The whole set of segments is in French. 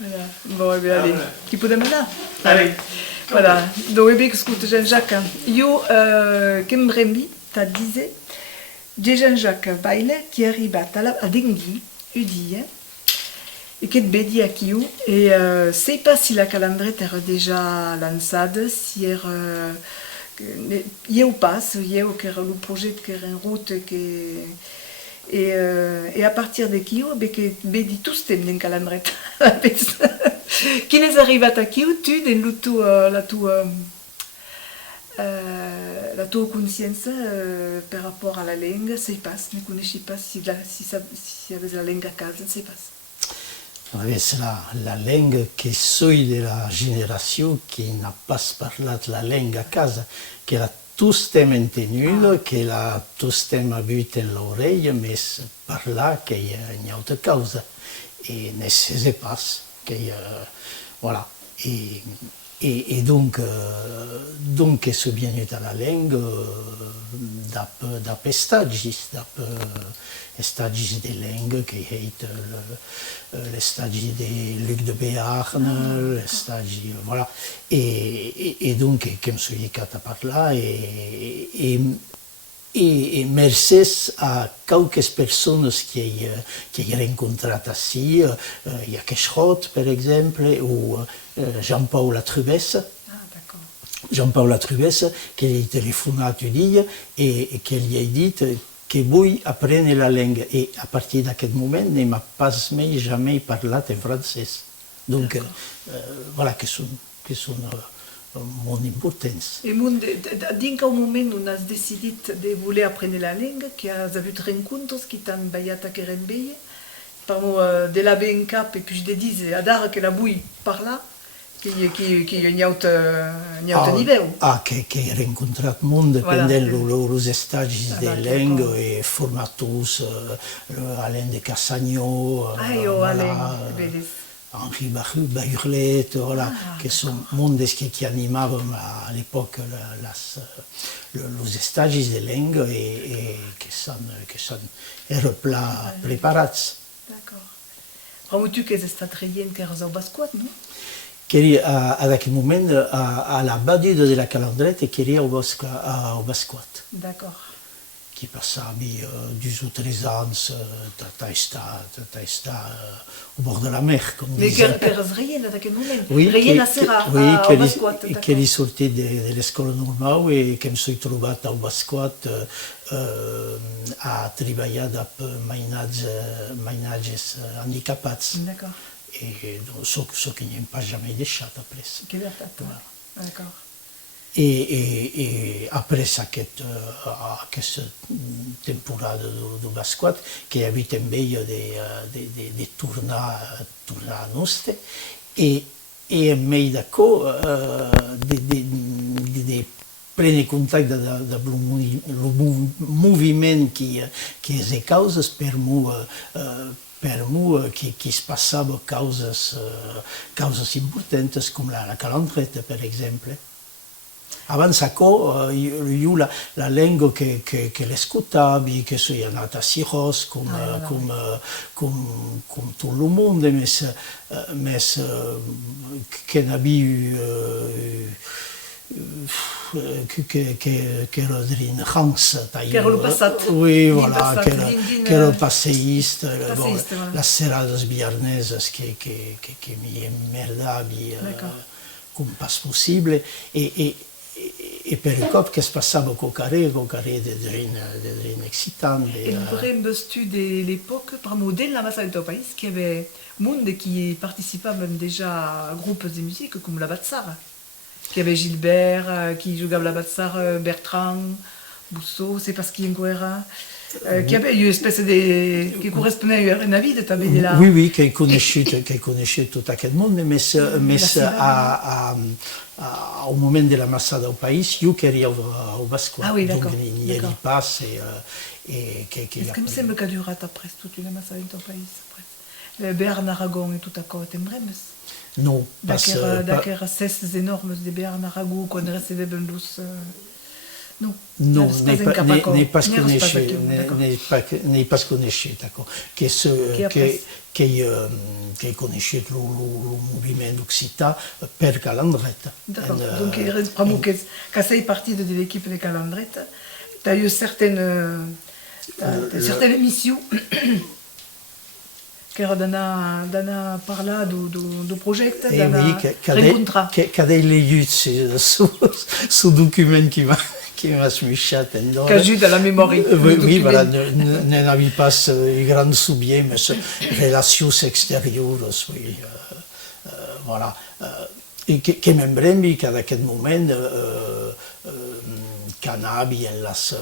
Voilà. Bon, eh bien, allez. Qui peut demander? Allez. Voilà. Donc, eh bien, écoute, Jean-Jacques, io, Kembrembi, t'as disé, de Jean-Jacques Baile, qui arrive à Dengui, Udi, et qui est bédi à Kiou, et c'est pas si la calandrette est déjà lancée, si il y a ou pas, il y a le projet qui est en route, et à partir de Kiou, que bédi tous tem den calandrette. Qui les arrive à Kiou, tu, den lutu, la tua conscience par rapport à la langue, c'est pas, ne connaissais pas si y avait la langue à casa, c'est pas. C'est la langue que soy de la génération qui n'a pas parlé la langue à casa, qu'elle a tous tem entendu, qu'elle a tous tem habité en l'oreille, mais par là qu'il y a autre cause. Et ne sait pas que voilà. Et donc c'est bien à la langue d'après stagis de langue qui est les stagis de Luc de Béarn, les stagis, voilà. Et donc, comme celui qui a parlé, et merci à quelques personnes qui j'ai rencontrées ici, il y a Keschrott, par exemple, ou Jean-Paul Latrubès. Ah, d'accord. Jean-Paul Latrubès, qui a téléphoné à Tudille et qui lui a dit que vous apprenez la langue. Et à partir de ce moment, il ne m'a pas jamais parlé en français. Donc, voilà, que sont mon importance. Et dans quel moment on a décidé de vouloir apprendre la langue, qui a vu des rencontres qui t'ont bayat à Kerenbeye, par de la en cap, et puis je te dis, à Dar que la bouille par là, qui y a autre niveau. Ah, que j'ai rencontré tout le monde, Voilà. pendant les stages de langue, et formatus, Alain de Cassagno, Alain, Henri Bahurlet, voilà, qui sont mondes qui animaient à l'époque les stages de langue et qui sont plats préparés. D'accord. Ramutu que c'est traîné que c'est au basquat, non? Qui à ce moment à la badue de la calandrette qui est au basquat. D'accord. Qui passait 12 ou 13 ans au bord de la mer, comme mais disait. Mais que rien à quel moment? Oui, rien à Serra, au basquat. Qui est sorti de l'école normale et qui me suis trouvé au basquat à travailler avec mainatges handicapés. D'accord. Et ce qui n'est pas jamais déchet après. Voilà. D'accord. Et après cette temporada do basquat, qui avait també de tornar a nostre, et en meio d'accord de prendre contact amb el moviment que és causes per mi que es passava causes importants com la calandrette, per exemple. Avant això, la llengua que l'escoltavi, que soy anat a Siros, com tot el món, més que n'havia que era drin Hans. Que era el passat. Oui, voilà, que era el passeista, les serades viarneses que m'hi emmerdavi com pas possible. Et per cop que es passava au carré de drin excitant. Et le vrai bestu de l'époque, par modèle, la masse de pays, qui avait monde qui participait même déjà à groupes de musique comme la Batsar, qui avait Gilbert, qui jouait la Batsar, Bertrand, Bousseau, c'est parce qu'il y a qui avait une espèce de qui correspondait à une vie de ta vie là. Oui, qui connaissait tout aquest monde, mais au moment de la massada au pays, jo queria au basquat. Ah oui, d'accord. Donc n'y allait pas Est-ce que me semble qu'a duré après toute la massada au pays? Béarn Aragon et tout à côté, t'aimerais? Non, parce que... D'accord, cesses énormes de Béarn Aragon qu'on recevait ben douce... Non. Non, n'est pas ce qu'on est chez, d'accord. Che conosce il movimento Occità per Calandretta. D'accord. Donc, quand ça est parti de l'équipe de Calandretta, tu as eu certaines missions che dana parla do progetto, dana rencontra. Che dei aiuti su documenti qui m'a smushat en Qui ajoute à la mémoire. Oui, voilà, n'avais pas les grands soubiers, mais relations extérieures, oui, voilà. Et que m'embremi qu'à quel moment, Canabi en las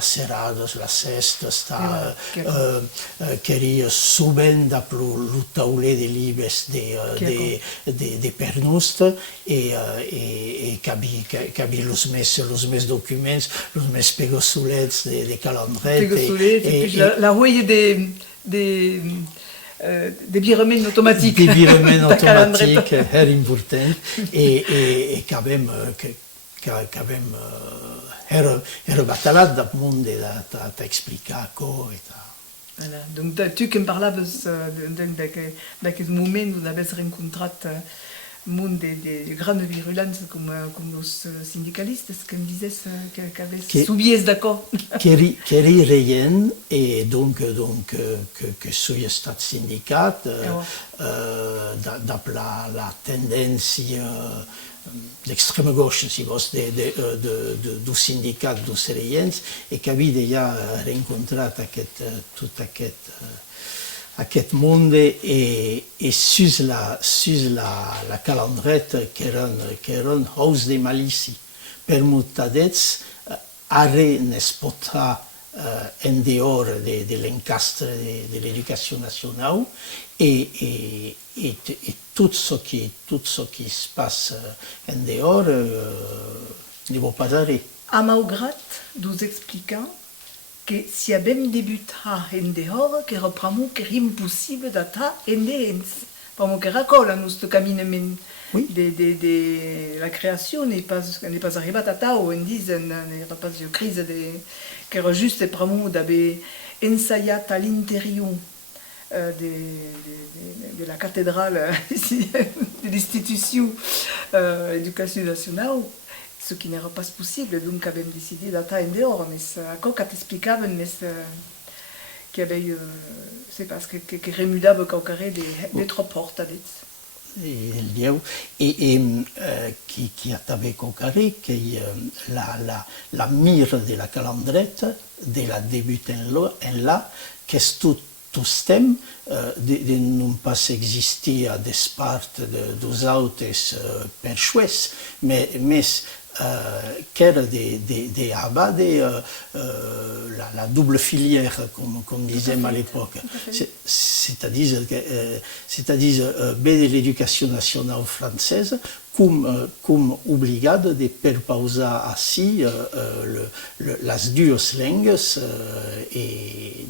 serradas, la cesta, sta, queria souvent d'appeler le tauler de libres de Pernust et qu'abi los mes documents, los mes pegosulets de Calandret. Pegosulets, et puis la rouille des virements automatiques. Des virements automatiques, c'est important. Et quand même, era batalat da monde ta explicar co et ta. Voilà. Donc tu que me parlaves d'aquest moment où on avait rencontré monde des grandes virulences comme los syndicalistes, que me disais qu'avait soubies d'accord. Qu'eri reien et donc que suis estat syndicat d'après la tendance d'extrême gauche, si vous du syndicat dos reiens et qu'avait déjà rencontré tout aquest monde et sur la Calandrette qui era un haus de malici per mutadets are nespotra en dehors de l'encastre de l'éducation nationale et tout ce qui se passe en dehors ne va pas arrêter. A malgrat nous expliquant que si abem debutat en dehors, que repramo que era impossible d'atar en dehors. Parce que racola notre caminament de la création n'est pas arrivé à tao en disant n'est pas une crise que era juste pramo d'aver ensayat à l'intérieur de la cathédrale de l'institution d'éducation nationale, ce qui n'était pas possible, donc avons décidé d'attendre en dehors, mais quand t'explicaven, mais qu'il y avait, c'est parce que remudable quand carré des trop portes à dit. Et qui a tabé cocaré que la mire de la Calandrette de la débute en là qu'est tout stem de non pas exister à des parts dos autes per choues mais qu'era de abade la double filière comme disait à l'époque, c'est-à-dire B de l'éducation nationale française comme obligado de perpauser ainsi las dues langues et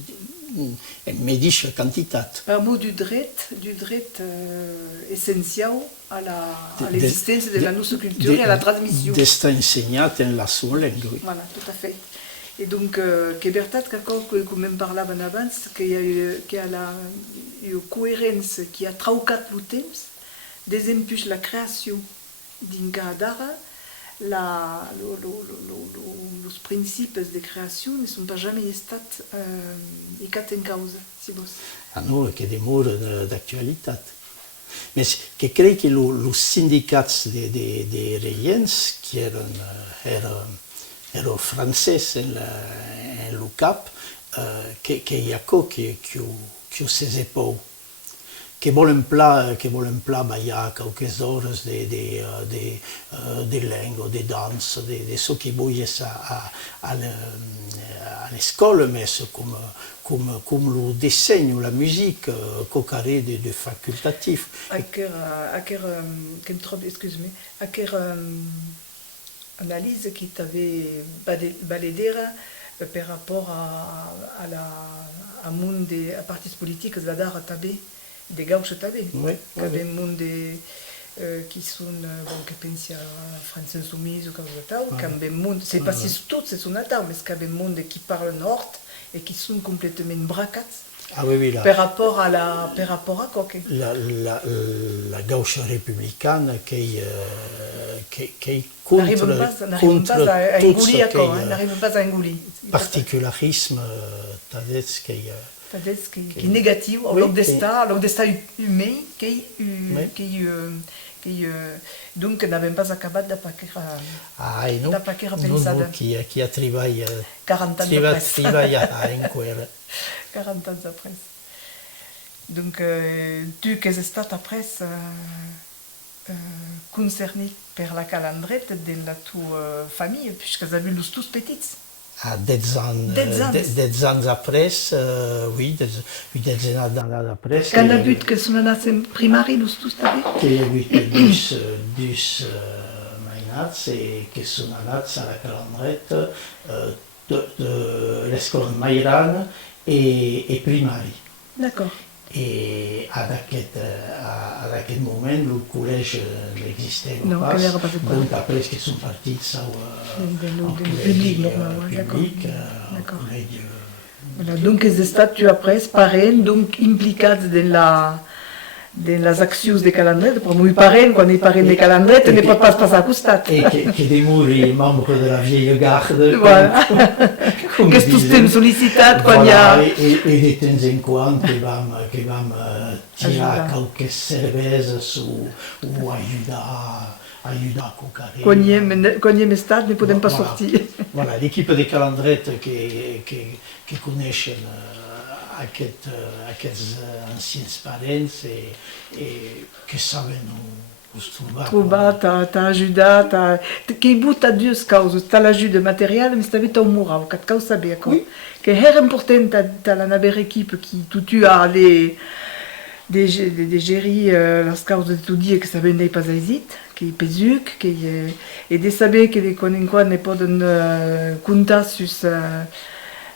en mediche quantitat. Un mot du dret essentiel à l'existence de la notion culture et à la transmission. D'estar enseignat en la sua langue. Oui. Voilà, tout à fait. Et donc, que veritat que même parlaven abans, qu'il y a la cohérence qui a traucat le temps, d'exemples la création d'un cadre, les principes de création ne sont pas jamais estat en cause, si vous. Ah non, que demeure d'actualité. Mais que crée que les syndicats de reiens, qui erano français en le cap, qu'il y a qui ses épaules. Che volen pla ballar quelques hores de lengo, de danse, de ce qui bouille à l'école, mais comme le dessin, la musique, cocaré de facultatif. Analyse qui t'avait baladera par rapport à monde des partis politiques de la dara tabé. De gauche també, oui, que ve un de qui sont, bon, que pensi a France Insoumise ou comme ça, c'est pas si tout c'est son atau, mais qu'il y a des monde qui parlent nord et qui sont complètement bracats. Ah oui, oui, là. Per rapport à quoi que. La gauche républicaine qui est contre n'arrive pas à engolir. Particularisme tadets qui est négatif, alors d'estar humain donc n'avem pas acabat de paquer pensada. Qui a travaillé 40 ans après. 40 ans après. Donc, tu que es estat après concerné per la calendrette de la tua famille, puisque vous avez tous petits. À 10 ans après, oui, 10 ans après. Quand a vu que son année primaire, nous tous t'avez? Qu'il y a eu deux mainats et que son année à la calendrette de l'école Mairan et primaire. D'accord. Et à aquest moment, le collège n'existait pas. Donc après, ils sont partis au public, normalement. D'accord. Voilà, donc, les statuts après, pareil, donc impliqués dans les actions des calendrettes, pour nous, pareil, quand ils parlent des calendrettes, ne peut pas se passer à costat. Et qui demeurent les membres de la vieille garde. Voilà. Que tous t'es sollicité quand il y a. Et de temps en quand, que vam tirar quelques cerveses ou ajudar a cocar. Quand il y a estat, ne podem pas sortir. Voilà, l'équipe de calendrettes qui connaissent aquests anciens parents et que saben us trobar. T'as ajudat, que but a dues causes, t'as l'ajuda material, mais t'avais ton moral, qu'at causa saber quoi. Que est important t'as la naber équipe qui tu as des gérer las causes de tout dire que ça venait pas hésite, qui pesuc, et de saber que les connaissances ne peuvent compter sur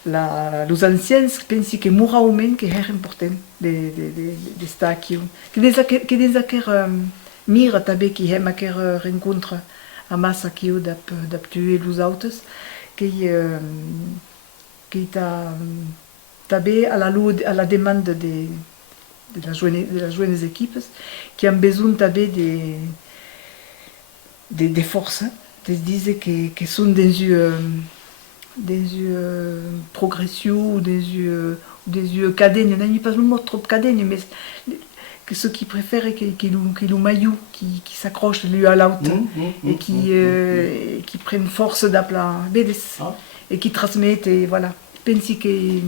los anciens pensi que moralment que est important d'estar aquí. Que des aquer mira també qui aime aquer rencontre a massa aquí d'aptuer los autres que també à la demande de la joieuse équipes qui ont besoin també de force, de dire que sont des progression ou des yeux cadènes, il n'y a pas le mot trop cadènes, mais que ceux qui préfèrent qu'ils maillot, qui s'accrochent l'un à l'autre et qui prennent force d'appeler et qui transmettent, et voilà. Je pense qu'il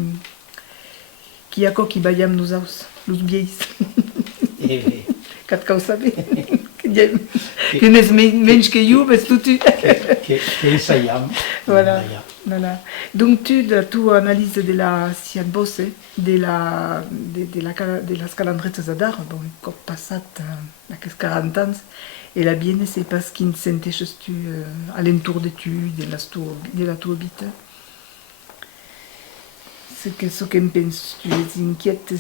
y a quoi qui baillent nous aus, nous vieilles. Quatre causes que n'est menys que you, mais tout tu. Que essayam. Voilà. Donc tu de ta analyse de la science de las calendrettes d'art, bon, comme passat la 40 ans, et la bien c'est parce qu'il sentait tu à l'entour de tu de la tua vita. Ce que me penses, tu es inquiète.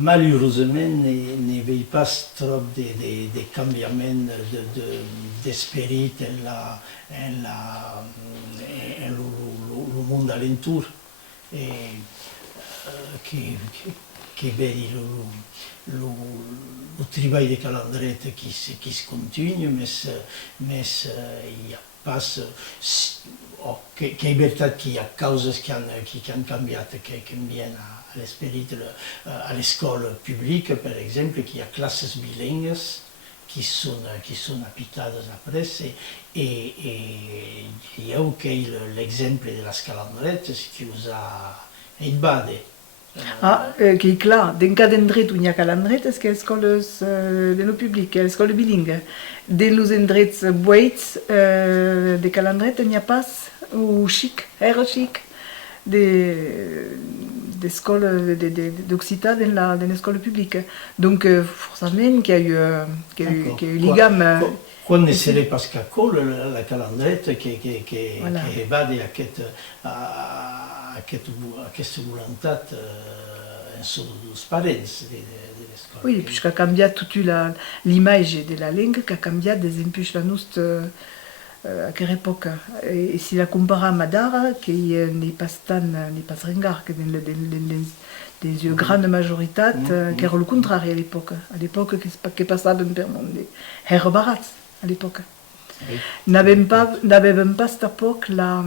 Malheureusement, ne veille pas trop de changements d'esprit en le monde alentour. Qui vedi le travail de calendrette qui se continue, mais il n'y a pas... que è verità che hi ha causes che han canviat, que canvien a l'esperit a l'escola publica, per exemple, que hi ha classes bilingues qui sont apitades après, et dieu que l'exemple de les calendrettes que us ha aidbade. Que è clar, dans cada endret on hi ha calendretes que escoles de no public, escoles bilingues. Dans los endrets buits de calendret n'hi ha pas, ou chic, era chic, d'escoles d'Occità dans l'escola publique. Donc, forcément, qu'il y a eu l'IGAM. Quan ne serait pas qu'acol la calendrette que va d'aquesta voluntat sous les parents de l'escola. Oui, puisqu'ha cambiat toute l'image de la langue, qu'a cambiat des impulsions la nostra à quelle époque. Et si la compara a Madara, qui n'est pas ringard, que des yeux grande majorité, qui era le contraire à l'époque. À l'époque, qui passait per monde herbarats, à l'époque. Oui. N'avem pas à cette époque la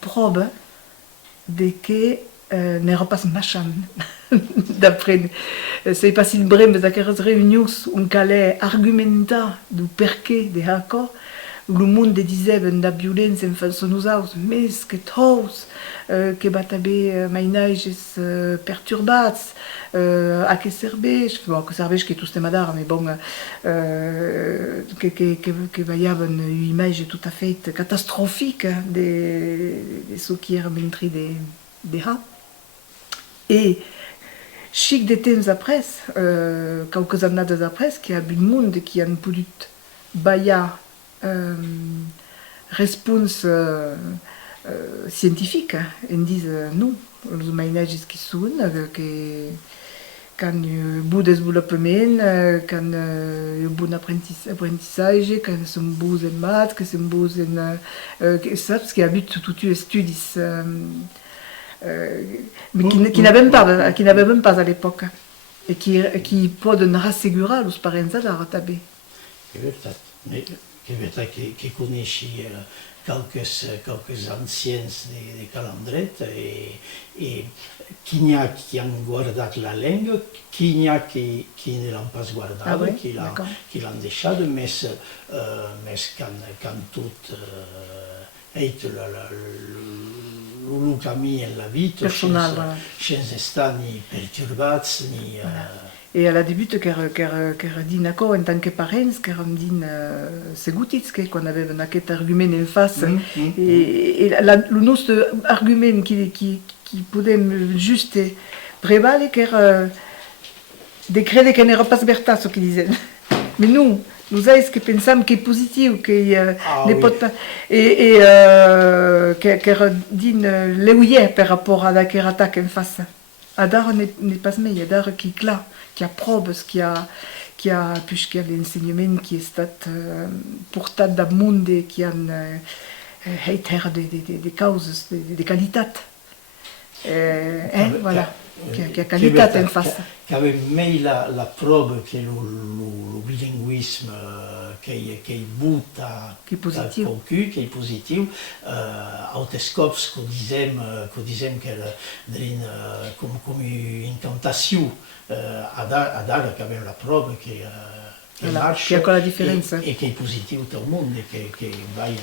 preuve de que n'era pas machin. D'après, c'est pas si breve d'aquelles réunions on allait argumenter du perché de l'accord, le monde disait que la violence en face de nous, mais que tous, que batabe mainages perturbats, à que serveix, bon, que serveix que tout ce madar, mais bon, que veiaven une image tout à fait catastrophique de ce qui era mentri de rap. Et chic des temps après, quelques années après, qu'il y a un monde qui a pu baillar réponse scientifique, en disant non, les ménages qui sont, que quand il y a un bon développement, quand il y a un bon apprentissage, quand ils sont bons en maths, que sont bons en... ça, parce qu'il y a eu tous les études, mais qui n'avaient même pas à l'époque, et qui peuvent rassurer les parents d'art tabé. C'est vrai, mais c'est vrai que connais quelques anciens de calendrettes et qu'il y a qui ont gardé la langue, qu'il y a qui ne l'ont pas gardé, qui l'ont déchiré, mais quand tout est le camino en la vie, sans estar ni perturbats, ni... Et à la début, qu'era dit d'accord en tant que parents, qu'era dit segutits que qu'on avait aquest argument en face. Et le nostre argument qui podem juste prévaler, qu'era de creure que n'era pas veritat ce qu'ils disaient. Mais nous est-ce que pensam que est positif, que ne pot pas... Et qu'era dit l'euillé par rapport à la attaque en face. Adar n'est pas meilleur, Adar qui clare, qui approuve ce qui a puisqu'il y a l'enseignement qui est porté dans le monde qui a des causes, des qualités. Voilà, qui a qualité en face. Qui avait mis la preuve que le bilinguisme qui est bon, qui est positif, altres cops que disem que era com une incantació a dar que avait la preuve que marche, qui a la différence. Et qui est positif tout le monde, et qui va une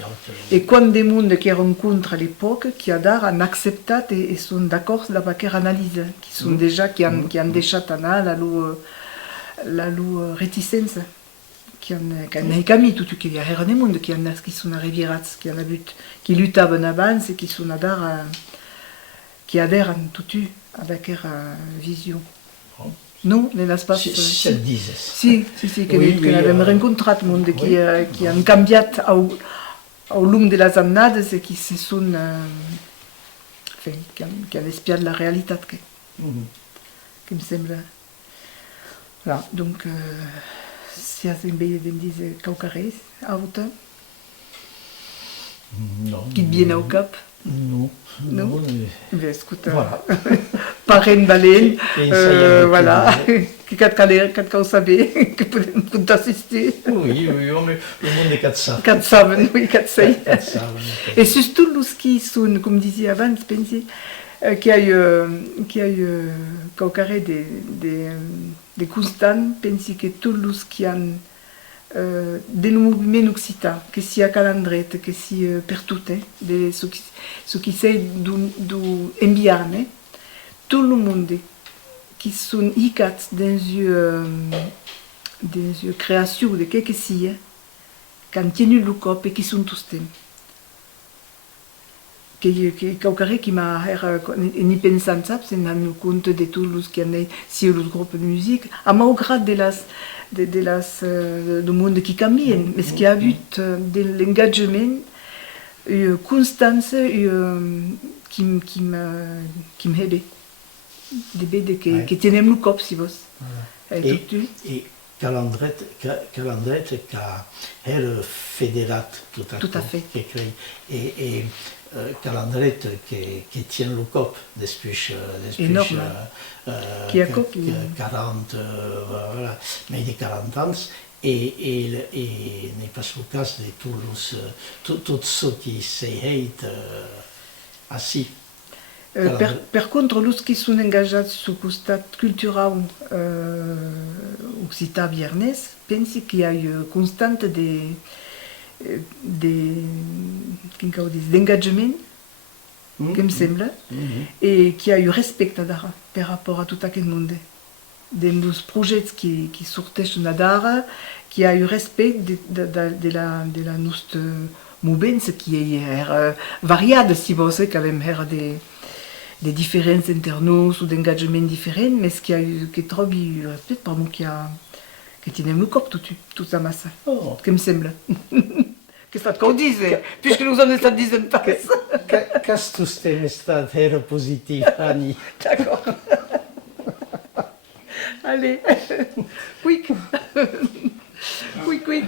autre... Et quand des mondes qui rencontrent à l'époque, qui ont accepté et sont d'accord avec leur analyse, qui sont déjà, qui ont déjà la réticence, qui ont mis tout ce qu'il y a des mondes, qui sont arrivés, qui luttent avant et qui sont qui adhèrent à tout avec leur vision. Non, les espaces... Si, disent. Si, que l'avons rencontré, le monde qui ont changé au long de les années et qui se sont... qui ont espié la réalité, qui me semble. Voilà, donc, si vous avez dit Caucarès, à autant Non. Qui te viennent au cap? Non. Mais écoute, voilà. Parrain Baleine, voilà, quand on savait que peut t'assister. Oui, mais le monde est 400. 400, oui, 400. Et surtout, ce qui sont, comme disait avant, je pensais, qu'il y a eu Caucaré des constants, je pense que tous ceux qui ont des mouvements occitans, que si à Calandrette, que si partout, ce qui c'est d'enviar, tout le monde qui sont icats dans une création de quelque chose, qui ont tenu le corps et qui sont tous temps. Caucaré qui m'a ni pensant ça, c'est un compte de tous les qui ont si le groupe de musique, à malgré du monde qui cambie, mais ce qui a vu de l'engagement, une constance qui me hebe. Des bêtes qui tiennent le cop, si vous. Et Calandret qu'a le fédérat tout à fait. Et Calandret qui tient le cop depuis énorme. Qui a 40 voilà, mais des 40 ans et n'est pas le cas de tout ce qui s'est assis. Per contre, los qui sont engagats sur le costat cultural occitan viernes, pense qu'il y a eu constante d'engagement, que me semble, et qu'il y a eu respect d'ara par rapport à tout aquest monde. Dans nos projets qui sorteixen d'ara, qu'il y a eu respect de la nostra mouvance qui est variada, si vous savez, quand même, des différences internes ou d'engagement différents, mais ce qu'il y a eu, qui trobe eu respect, par moi, qui tient le cop toute la masse, que me semble. Qu'est-ce qu'on dit, puisque nous sommes dans 10 pas. Qu'est-ce que c'est un stade positif, Annie? D'accord. Allez, quick. Quick.